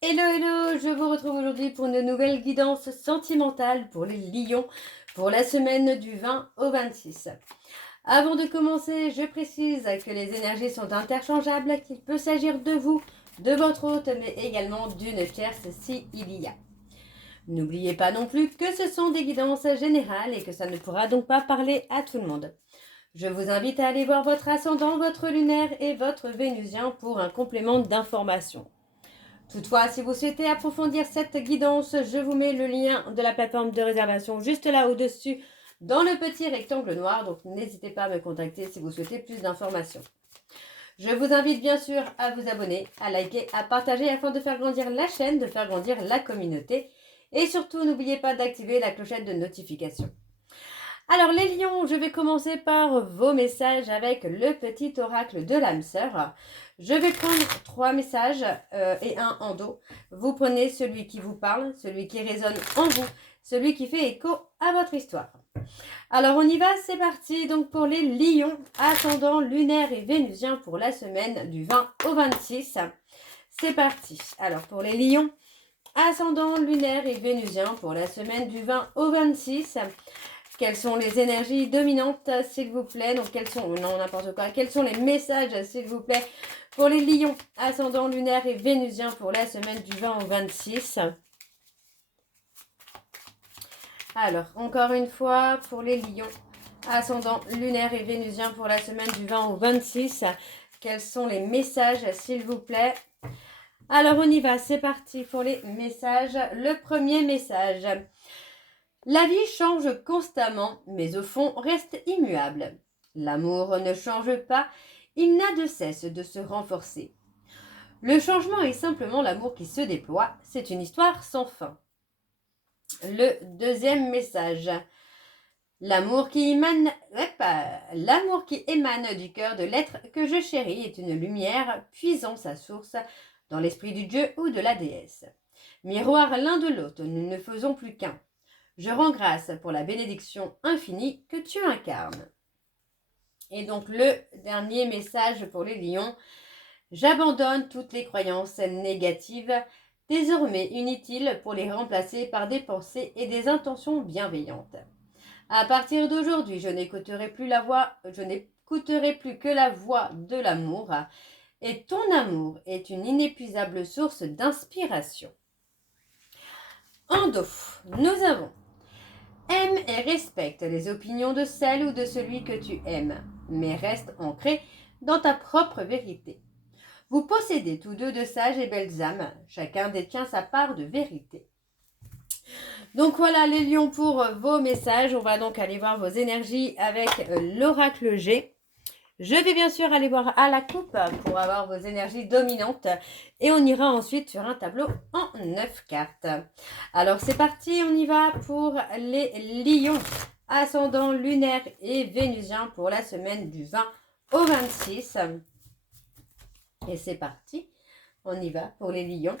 Hello, hello, je vous retrouve aujourd'hui pour une nouvelle guidance sentimentale pour les lions pour la semaine du 20 au 26. Avant de commencer, je précise que les énergies sont interchangeables, qu'il peut s'agir de vous, de votre hôte, mais également d'une tierce s'il y a. N'oubliez pas non plus que ce sont des guidances générales et que ça ne pourra donc pas parler à tout le monde. Je vous invite à aller voir votre ascendant, votre lunaire et votre vénusien pour un complément d'information. Toutefois, si vous souhaitez approfondir cette guidance, je vous mets le lien de la plateforme de réservation juste là au-dessus dans le petit rectangle noir. Donc n'hésitez pas à me contacter si vous souhaitez plus d'informations. Je vous invite bien sûr à vous abonner, à liker, à partager afin de faire grandir la chaîne, de faire grandir la communauté. Et surtout, n'oubliez pas d'activer la clochette de notification. Alors les lions, je vais commencer par vos messages avec le petit oracle de l'âme sœur. Je vais prendre 3 messages et un en dos. Vous prenez celui qui vous parle, celui qui résonne en vous, celui qui fait écho à votre histoire. Alors on y va, c'est parti donc pour les lions, ascendant lunaire et vénusien pour la semaine du 20 au 26. C'est parti. Alors pour les lions, ascendant lunaire et vénusien pour la semaine du 20 au 26. Quelles sont les énergies dominantes, s'il vous plaît? Donc, quels sont, non, n'importe quoi. Quels sont les messages, s'il vous plaît, pour les lions, ascendant lunaire et vénusien pour la semaine du 20 au 26? Alors, encore une fois, pour les lions, ascendant lunaire et vénusien pour la semaine du 20 au 26, quels sont les messages, s'il vous plaît? Alors, on y va, c'est parti pour les messages. Le premier message. La vie change constamment, mais au fond reste immuable. L'amour ne change pas, il n'a de cesse de se renforcer. Le changement est simplement l'amour qui se déploie, c'est une histoire sans fin. Le deuxième message. L'amour qui émane du cœur de l'être que je chéris est une lumière puisant sa source dans l'esprit du dieu ou de la déesse. Miroir l'un de l'autre, nous ne faisons plus qu'un. Je rends grâce pour la bénédiction infinie que tu incarnes. Et donc le dernier message pour les lions. J'abandonne toutes les croyances négatives, désormais inutiles, pour les remplacer par des pensées et des intentions bienveillantes. À partir d'aujourd'hui, je n'écouterai plus que la voix de l'amour, et ton amour est une inépuisable source d'inspiration. En dos, nous avons aime et respecte les opinions de celle ou de celui que tu aimes, mais reste ancré dans ta propre vérité. Vous possédez tous deux de sages et belles âmes, chacun détient sa part de vérité. Donc voilà les lions pour vos messages, on va donc aller voir vos énergies avec l'oracle G. Je vais bien sûr aller voir à la coupe pour avoir vos énergies dominantes et on ira ensuite sur un tableau en 9 cartes. Alors c'est parti, on y va pour les lions, ascendant lunaire et vénusien pour la semaine du 20 au 26. Et c'est parti, on y va pour les lions,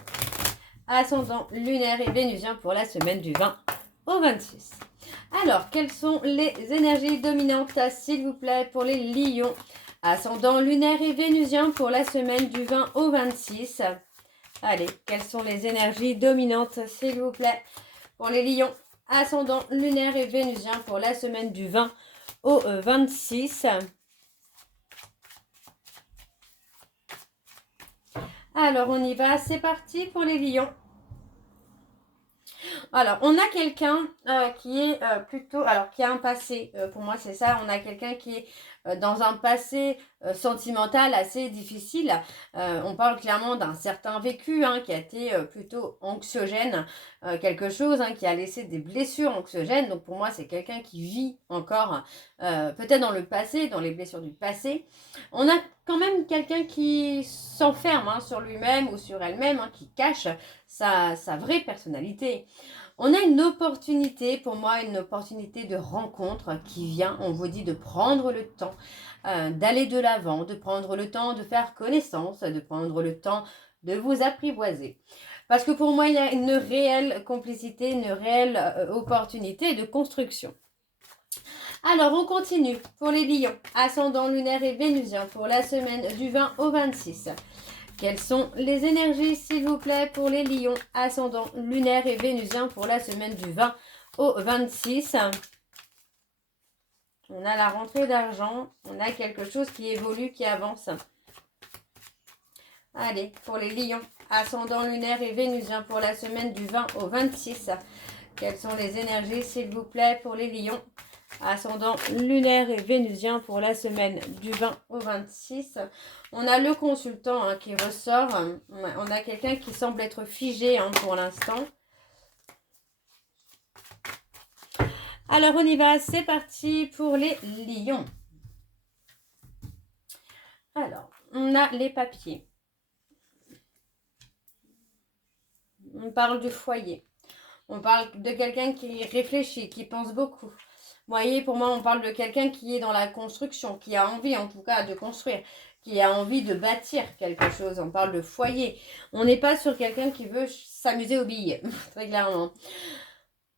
ascendant lunaire et vénusien pour la semaine du 20 au 26. Alors, quelles sont les énergies dominantes, s'il vous plaît, pour les lions, ascendant lunaire et vénusien pour la semaine du 20 au 26? Allez, quelles sont les énergies dominantes, s'il vous plaît, pour les lions, ascendant lunaire et vénusien pour la semaine du 20 au 26? Alors, on y va, c'est parti pour les lions. Alors, on a quelqu'un qui est plutôt... Alors, qui a un passé, pour moi c'est ça, on a quelqu'un qui est dans un passé sentimental assez difficile. On parle clairement d'un certain vécu qui a été plutôt anxiogène, quelque chose qui a laissé des blessures anxiogènes. Donc pour moi, c'est quelqu'un qui vit encore peut-être dans le passé, dans les blessures du passé. On a quand même quelqu'un qui s'enferme sur lui-même ou sur elle-même, qui cache sa vraie personnalité. On a une opportunité, pour moi, une opportunité de rencontre qui vient. On vous dit de prendre le temps d'aller de l'avant, de prendre le temps de faire connaissance, de prendre le temps de vous apprivoiser. Parce que pour moi, il y a une réelle complicité, une réelle opportunité de construction. Alors, on continue pour les lions, ascendant lunaire et vénusien pour la semaine du 20 au 26. Quelles sont les énergies, s'il vous plaît, pour les lions, ascendant lunaire et vénusien pour la semaine du 20 au 26? On a la rentrée d'argent, on a quelque chose qui évolue, qui avance. Allez, pour les lions, ascendant lunaire et vénusien pour la semaine du 20 au 26. Quelles sont les énergies, s'il vous plaît, pour les lions, ascendant lunaire et vénusien pour la semaine du 20 au 26. On a le consultant qui ressort. On a quelqu'un qui semble être figé pour l'instant. Alors, on y va. C'est parti pour les lions. Alors, on a les papiers. On parle du foyer. On parle de quelqu'un qui réfléchit, qui pense beaucoup. Vous voyez, pour moi, on parle de quelqu'un qui est dans la construction, qui a envie en tout cas de construire, qui a envie de bâtir quelque chose. On parle de foyer. On n'est pas sur quelqu'un qui veut s'amuser aux billes, très clairement.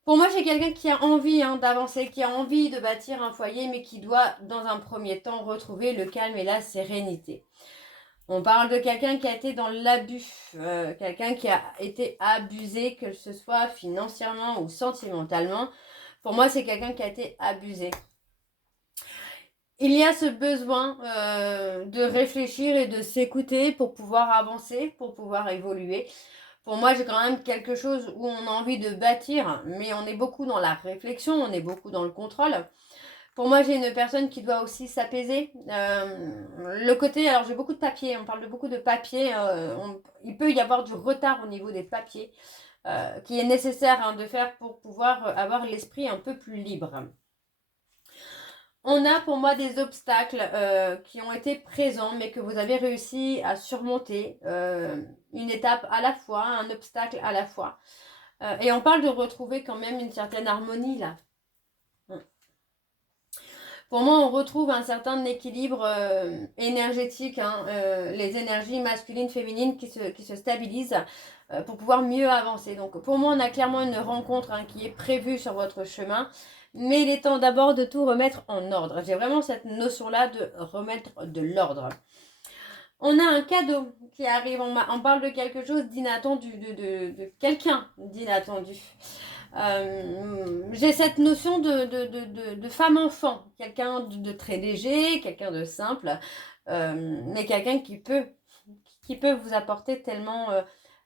Pour moi, j'ai quelqu'un qui a envie d'avancer, qui a envie de bâtir un foyer, mais qui doit, dans un premier temps, retrouver le calme et la sérénité. On parle de quelqu'un qui a été dans l'abus, quelqu'un qui a été abusé, que ce soit financièrement ou sentimentalement. Pour moi, c'est quelqu'un qui a été abusé. Il y a ce besoin de réfléchir et de s'écouter pour pouvoir avancer, pour pouvoir évoluer. Pour moi, j'ai quand même quelque chose où on a envie de bâtir, mais on est beaucoup dans la réflexion, on est beaucoup dans le contrôle. Pour moi, j'ai une personne qui doit aussi s'apaiser. Le côté, alors j'ai beaucoup de papiers, on parle de beaucoup de papiers. Il peut y avoir du retard au niveau des papiers qui est nécessaire de faire pour pouvoir avoir l'esprit un peu plus libre. On a pour moi des obstacles qui ont été présents, mais que vous avez réussi à surmonter une étape à la fois, un obstacle à la fois. Et on parle de retrouver quand même une certaine harmonie là. Pour moi, on retrouve un certain équilibre énergétique, les énergies masculines, féminines qui se stabilisent pour pouvoir mieux avancer. Donc pour moi, on a clairement une rencontre qui est prévue sur votre chemin. Mais il est temps d'abord de tout remettre en ordre. J'ai vraiment cette notion-là de remettre de l'ordre. On a un cadeau qui arrive. On parle de quelque chose d'inattendu, de quelqu'un d'inattendu. J'ai cette notion de femme-enfant. Quelqu'un de très léger, quelqu'un de simple, mais quelqu'un qui peut vous apporter tellement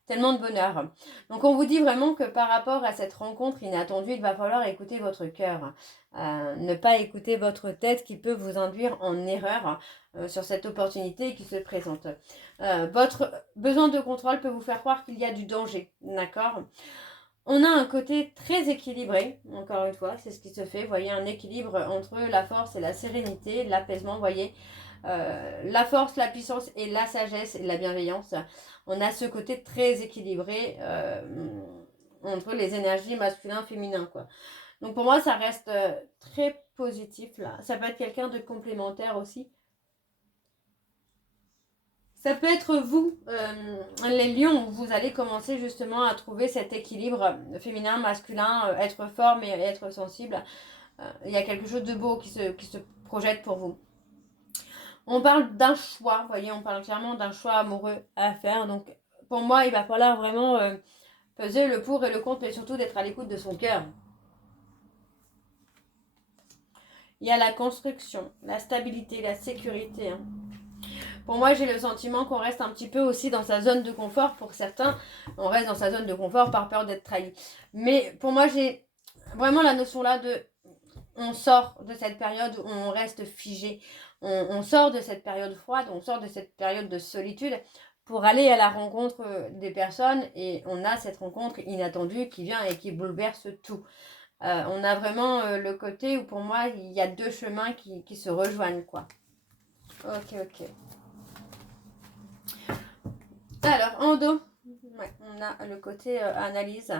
de bonheur. Donc on vous dit vraiment que par rapport à cette rencontre inattendue, il va falloir écouter votre cœur, ne pas écouter votre tête qui peut vous induire en erreur sur cette opportunité qui se présente. Votre besoin de contrôle peut vous faire croire qu'il y a du danger, d'accord ? On a un côté très équilibré, encore une fois, c'est ce qui se fait, vous voyez, un équilibre entre la force et la sérénité, l'apaisement, vous voyez, la force, la puissance et la sagesse et la bienveillance. On a ce côté très équilibré entre les énergies masculin-féminin, quoi. Donc pour moi, ça reste très positif, là. Ça peut être quelqu'un de complémentaire aussi. Ça peut être vous, les lions, où vous allez commencer justement à trouver cet équilibre féminin, masculin, être fort mais être sensible. Il y a quelque chose de beau qui se projette pour vous. On parle d'un choix, vous voyez, on parle clairement d'un choix amoureux à faire. Donc pour moi, il va falloir vraiment peser le pour et le contre, mais surtout d'être à l'écoute de son cœur. Il y a la construction, la stabilité, la sécurité. Pour moi, j'ai le sentiment qu'on reste un petit peu aussi dans sa zone de confort. Pour certains, on reste dans sa zone de confort par peur d'être trahi. Mais pour moi, j'ai vraiment la notion là de... On sort de cette période où on reste figé. On sort de cette période froide, on sort de cette période de solitude pour aller à la rencontre des personnes. Et on a cette rencontre inattendue qui vient et qui bouleverse tout. On a vraiment le côté où pour moi, il y a deux chemins qui se rejoignent, quoi. Ok. Alors, en dos, on a le côté analyse.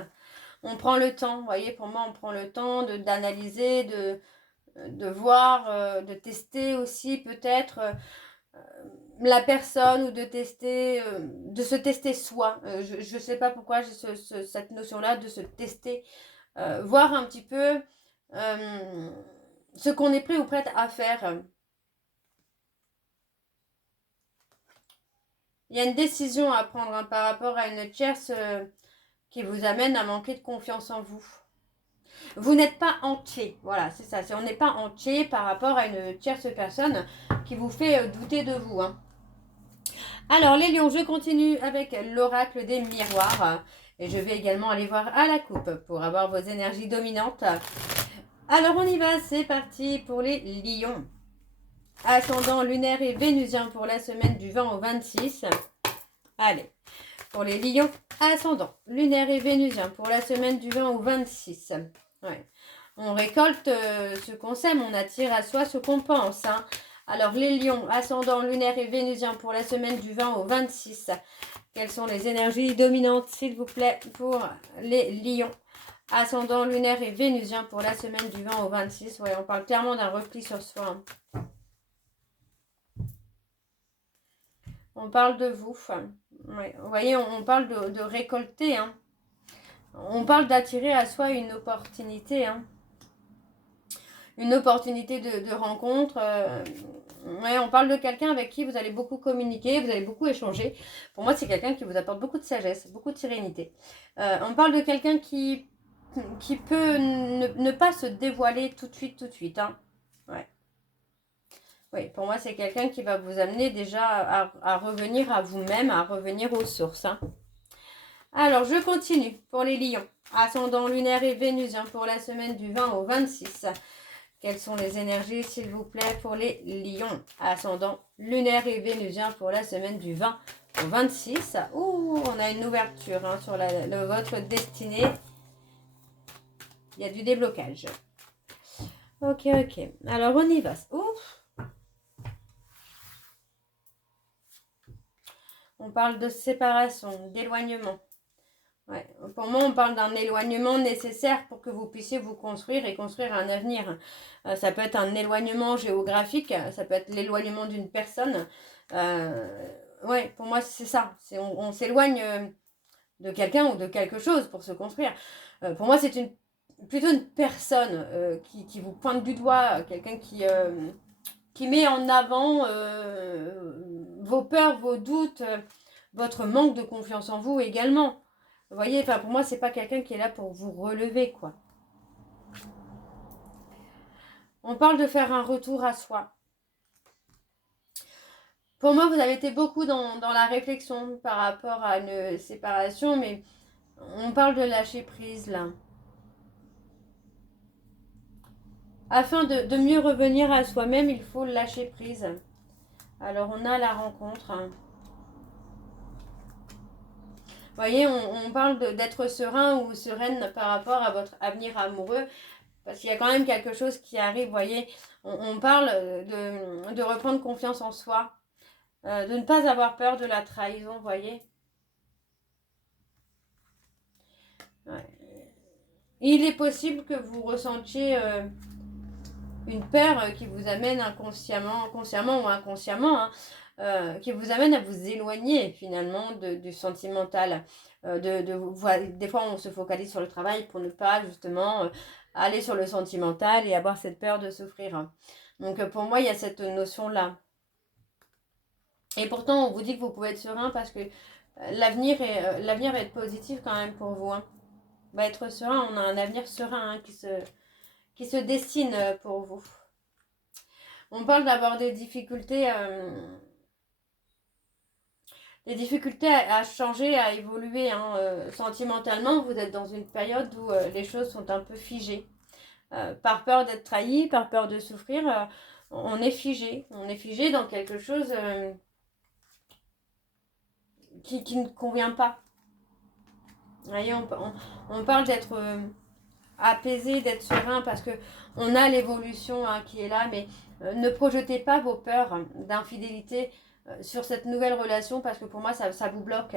On prend le temps, vous voyez, pour moi, on prend le temps d'analyser, de voir, de tester aussi peut-être la personne ou de tester, de se tester soi. Je ne sais pas pourquoi j'ai cette notion-là de se tester, voir un petit peu ce qu'on est prêt ou prête à faire. il y a une décision à prendre hein, par rapport à une tierce qui vous amène à manquer de confiance en vous. Vous n'êtes pas entier, voilà, c'est ça. On n'est pas entier par rapport à une tierce personne qui vous fait douter de vous. Hein. Alors, les lions, je continue avec l'oracle des miroirs. Et je vais également aller voir à la coupe pour avoir vos énergies dominantes. Alors, on y va, c'est parti pour les lions. Ascendant lunaire et vénusien pour la semaine du 20 au 26. Allez, pour les lions, ascendant lunaire et vénusien pour la semaine du 20 au 26. Ouais. On récolte ce qu'on sème, on attire à soi ce qu'on pense. Hein. Alors, les lions, ascendant lunaire et vénusien pour la semaine du 20 au 26. Quelles sont les énergies dominantes, s'il vous plaît, pour les lions? Ascendant lunaire et vénusien pour la semaine du 20 au 26. Ouais, on parle clairement d'un repli sur soi. On parle de vous. Ouais, vous voyez, on parle de récolter. Hein. On parle d'attirer à soi une opportunité. Hein. Une opportunité de rencontre. Ouais, on parle de quelqu'un avec qui vous allez beaucoup communiquer, vous allez beaucoup échanger. Pour moi, c'est quelqu'un qui vous apporte beaucoup de sagesse, beaucoup de sérénité. On parle de quelqu'un qui peut ne pas se dévoiler tout de suite. Hein. Ouais. Oui, pour moi, c'est quelqu'un qui va vous amener déjà à revenir à vous-même, à revenir aux sources. Hein. Alors, je continue pour les lions. Ascendant lunaire et vénusien pour la semaine du 20 au 26. Quelles sont les énergies, s'il vous plaît, pour les lions? Ascendant lunaire et vénusien pour la semaine du 20 au 26. Ouh, on a une ouverture hein, sur votre destinée. Il y a du déblocage. Ok. Alors, on y va. Ouf. On parle de séparation, d'éloignement. Ouais. Pour moi, on parle d'un éloignement nécessaire pour que vous puissiez vous construire et construire un avenir. Ça peut être un éloignement géographique, ça peut être l'éloignement d'une personne. Ouais, pour moi, c'est ça. On s'éloigne de quelqu'un ou de quelque chose pour se construire. Pour moi, c'est plutôt une personne qui vous pointe du doigt, quelqu'un qui met en avant vos peurs, vos doutes, votre manque de confiance en vous également. Vous voyez, enfin, pour moi, c'est pas quelqu'un qui est là pour vous relever, quoi. On parle de faire un retour à soi. Pour moi, vous avez été beaucoup dans la réflexion par rapport à une séparation, mais on parle de lâcher prise, là. Afin de mieux revenir à soi-même, il faut lâcher prise. Alors, on a la rencontre. Hein. Vous voyez, on parle d'être serein ou sereine par rapport à votre avenir amoureux. Parce qu'il y a quand même quelque chose qui arrive, vous voyez. On parle de reprendre confiance en soi. De ne pas avoir peur de la trahison, vous voyez. Ouais. Il est possible que vous ressentiez une peur qui vous amène consciemment ou inconsciemment, hein, qui vous amène à vous éloigner finalement du sentimental. Des fois, on se focalise sur le travail pour ne pas justement aller sur le sentimental et avoir cette peur de souffrir. Donc pour moi, il y a cette notion-là. Et pourtant, on vous dit que vous pouvez être serein parce que l'avenir va être positif quand même pour vous. Hein. Va être serein, on a un avenir serein hein, qui se destine pour vous. On parle d'avoir des difficultés à changer, à évoluer. Hein, sentimentalement, vous êtes dans une période où les choses sont un peu figées. Par peur d'être trahi, par peur de souffrir, on est figé. On est figé dans quelque chose qui ne convient pas. Vous voyez, on parle d'être apaisé, d'être serein parce que on a l'évolution hein, qui est là, mais ne projetez pas vos peurs d'infidélité sur cette nouvelle relation parce que pour moi ça vous bloque.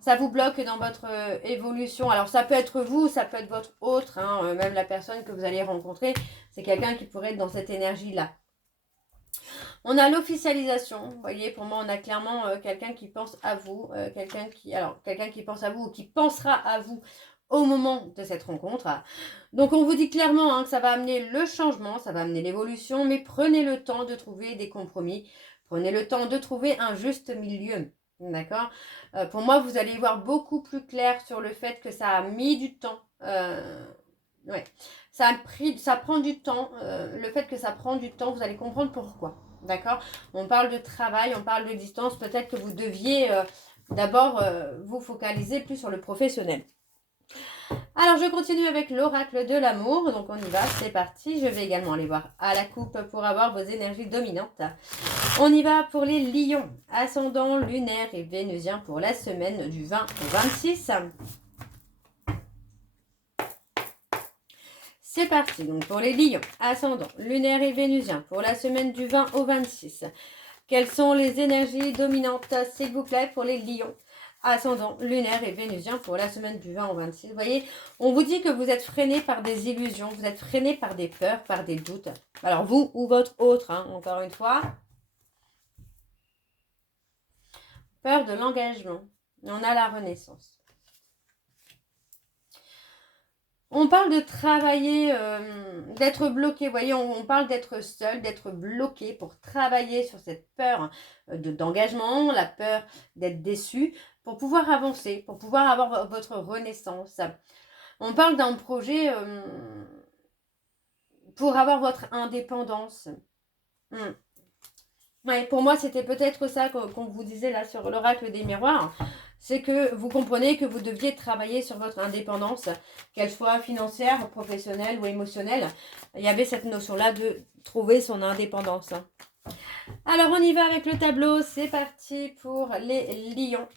Ça vous bloque dans votre évolution. Alors ça peut être vous, ça peut être votre autre, hein, même la personne que vous allez rencontrer, c'est quelqu'un qui pourrait être dans cette énergie-là. On a l'officialisation, vous voyez, pour moi on a clairement quelqu'un qui pense à vous, quelqu'un qui pense à vous ou qui pensera à vous au moment de cette rencontre. Donc on vous dit clairement hein, que ça va amener le changement, ça va amener l'évolution, mais prenez le temps de trouver des compromis Prenez le temps de trouver un juste milieu. D'accord. Pour moi, vous allez y voir beaucoup plus clair sur le fait que ça a mis du temps. Ouais. Ça prend du temps. Le fait que ça prend du temps, vous allez comprendre pourquoi. D'accord. On parle de travail, on parle de distance. Peut-être que vous deviez d'abord vous focaliser plus sur le professionnel. Alors, je continue avec l'oracle de l'amour. Donc, on y va, c'est parti. Je vais également aller voir à la coupe pour avoir vos énergies dominantes. On y va pour les lions. Ascendant lunaire et vénusien pour la semaine du 20 au 26. C'est parti. Donc, pour les lions. Ascendant lunaire et vénusien pour la semaine du 20 au 26. Quelles sont les énergies dominantes, s'il vous plaît, pour les lions? Ascendant lunaire et vénusien pour la semaine du 20 au 26. Vous voyez, on vous dit que vous êtes freiné par des illusions, vous êtes freiné par des peurs, par des doutes. Alors vous ou votre autre, hein, encore une fois. Peur de l'engagement. On a la renaissance. On parle de travailler, d'être bloqué. Vous voyez, on parle d'être seul, d'être bloqué pour travailler sur cette peur d'engagement, la peur d'être déçu, pour pouvoir avancer, pour pouvoir avoir votre renaissance. On parle d'un projet pour avoir votre indépendance. Ouais, pour moi, c'était peut-être ça qu'on vous disait là sur l'oracle des miroirs. C'est que vous comprenez que vous deviez travailler sur votre indépendance, qu'elle soit financière, professionnelle ou émotionnelle. Il y avait cette notion-là de trouver son indépendance. Alors, on y va avec le tableau. C'est parti pour les lions.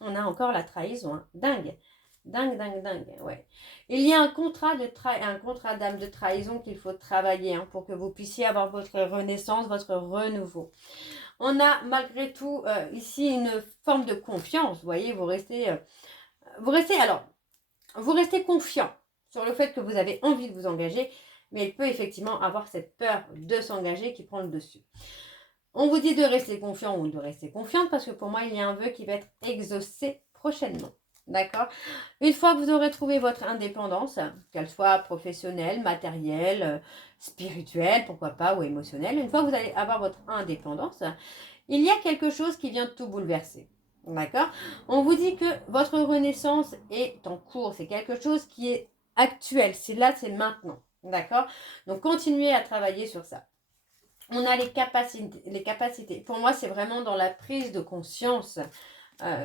On a encore la trahison. Hein. Dingue. Dingue, dingue, dingue. Ouais. Il y a un contrat d'âme de trahison qu'il faut travailler hein, pour que vous puissiez avoir votre renaissance, votre renouveau. On a malgré tout ici une forme de confiance. Vous voyez, vous restez confiant sur le fait que vous avez envie de vous engager, mais il peut effectivement avoir cette peur de s'engager qui prend le dessus. On vous dit de rester confiant ou de rester confiante parce que pour moi, il y a un vœu qui va être exaucé prochainement. D'accord. Une fois que vous aurez trouvé votre indépendance, qu'elle soit professionnelle, matérielle, spirituelle, pourquoi pas, ou émotionnelle, une fois que vous allez avoir votre indépendance, il y a quelque chose qui vient tout bouleverser. D'accord. On vous dit que votre renaissance est en cours. C'est quelque chose qui est actuel. C'est là, c'est maintenant. D'accord. Donc, continuez à travailler sur ça. On a les capacités. Pour moi, c'est vraiment dans la prise de conscience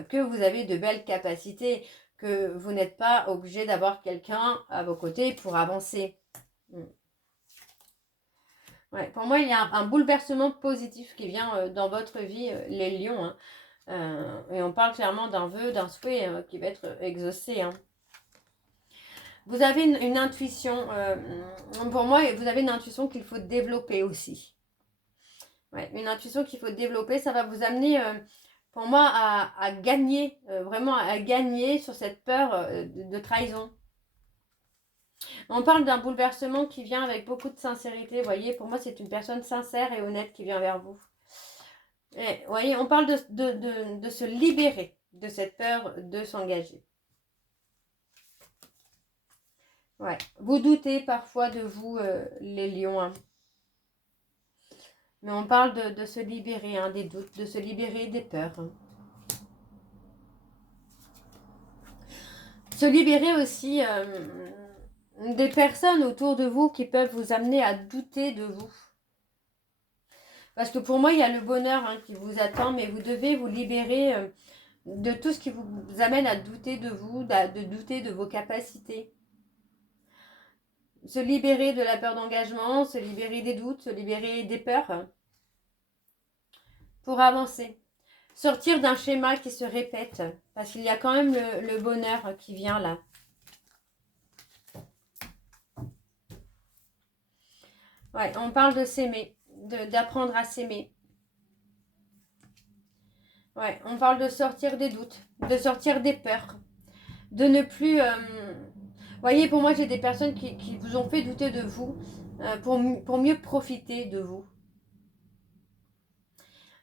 que vous avez de belles capacités, que vous n'êtes pas obligé d'avoir quelqu'un à vos côtés pour avancer. Ouais, pour moi, il y a un bouleversement positif qui vient dans votre vie, les lions. Hein. Et on parle clairement d'un vœu, d'un souhait qui va être exaucé. Hein. Vous avez une intuition. Pour moi, vous avez une intuition qu'il faut développer aussi. Ouais, une intuition qu'il faut développer, ça va vous amener... pour moi, à gagner, vraiment à gagner sur cette peur de trahison. On parle d'un bouleversement qui vient avec beaucoup de sincérité. Vous voyez, pour moi, c'est une personne sincère et honnête qui vient vers vous. Et, vous voyez, on parle de se libérer de cette peur de s'engager. Ouais. Vous doutez parfois de vous, les lions. Hein. Mais on parle de se libérer hein, des doutes, de se libérer des peurs. Hein. Se libérer aussi des personnes autour de vous qui peuvent vous amener à douter de vous. Parce que pour moi, il y a le bonheur hein, qui vous attend, mais vous devez vous libérer de tout ce qui vous amène à douter de vous, de douter de vos capacités. Se libérer de la peur d'engagement, se libérer des doutes, se libérer des peurs hein, pour avancer. Sortir d'un schéma qui se répète, parce qu'il y a quand même le bonheur qui vient là. Ouais, on parle de s'aimer, d'apprendre à s'aimer. Ouais, on parle de sortir des doutes, de sortir des peurs, de ne plus... voyez, pour moi, j'ai des personnes qui vous ont fait douter de vous pour mieux profiter de vous.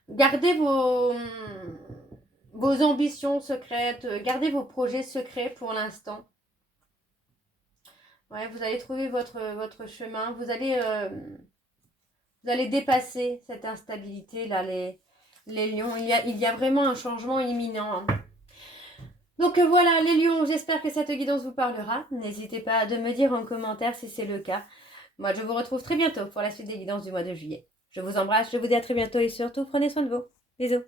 Gardez vos ambitions secrètes, gardez vos projets secrets pour l'instant. Ouais, vous allez trouver votre chemin, vous allez Vous allez dépasser cette instabilité-là, les lions. Il y a vraiment un changement imminent. Hein. Donc voilà, les lions, j'espère que cette guidance vous parlera. N'hésitez pas à me dire en commentaire si c'est le cas. Moi, je vous retrouve très bientôt pour la suite des guidances du mois de juillet. Je vous embrasse, je vous dis à très bientôt et surtout, prenez soin de vous. Bisous.